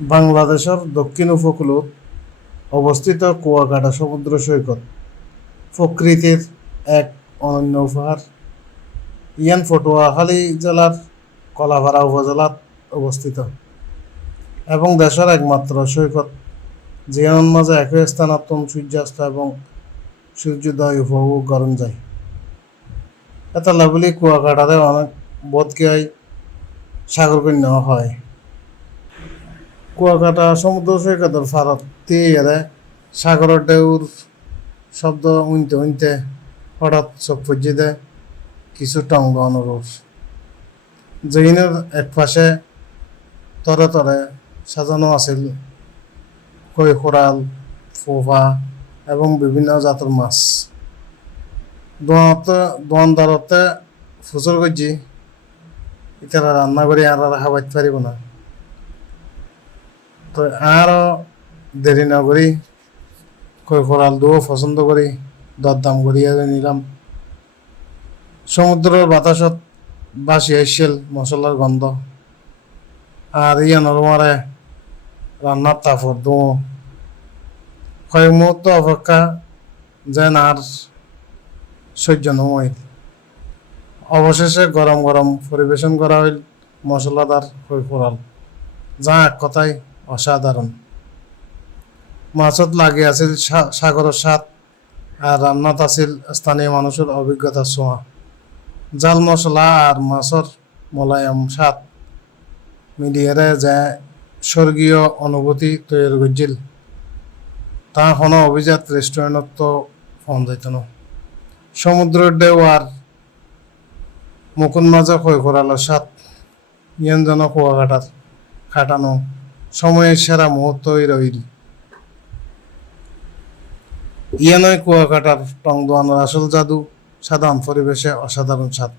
বাংলাদেশের দক্ষিণ উপকূলত অবস্থিত কুয়াকাটা সমুদ্র সৈকত। প্রকৃতির এক অনন্য উপহার। ইয়ান পটুয়াখালী জেলার কলাপাড়া উপজেলাত অবস্থিত এবং দেশের একমাত্র সৈকত, যেমন মাঝে একই স্থানাত্তম সূর্যাস্ত এবং সূর্যোদয় উপভোগ করণ যায়। এটা লাভলি কুয়াকাটাতে অনেক বোধকেয় সাগরকন্যা হয়। কুয়াকাটা সমুদ্র সৈকতের ফারত তীরে সাগরের ঢেউর শব্দ উনতে উনতে হঠাৎ চোখ পর্যে দেয় কিছু টঙ্গ অনুরূপ জৈনের এক পাশে তরে তরে সাজানো আছিল কই কোরাল ফোফা এবং বিভিন্ন জাতের মাছ। দোয়াতে, দোয়ানদারতে ফুচর করছি ইতারা রান্না করে আর খাবাইতে পারিব না। তো আরও দেরি না করি, কই কোরাল দুও পছন্দ করি, দরদাম করিয়া নিলাম। সমুদ্রের বাতাসত বাসি আসছিল মশলার গন্ধ। আর ইয়ে নরমারে রান্নার তাপর দু কয়েক মুহূর্ত অপেক্ষা যেন আর সহ্য নয় অবশেষে গরম গরম পরিবেশন করা হইল মশলাদার হয়ে যা এক কথায় অসাধারণ। মাছত লাগি আছিল সাগরের স্বাদ আর রান্নাত আছিল স্থানীয় মানুষের অভিজ্ঞতা ছোঁয়া জাল মশলা আর মাছের মোলায়ম স্বাদ মিলিয়ে যে স্বর্গীয় অনুভূতি তৈরি করছিল তা কোনো অভিজাত রেস্টুরেন্টত তো পাওয়া যাইত না সমুদ্রের ঢেউ আর মুকুন হয়ে করালো সাত ইয়ান যেন কুয়াকাটার কাটানো সময়ের সেরা মুহূর্তই রইল। ইয়ানই কুয়াকাটার টং দোয়ানোর আসল জাদু সাধারণ পরিবেশে অসাধারণ স্বাদ।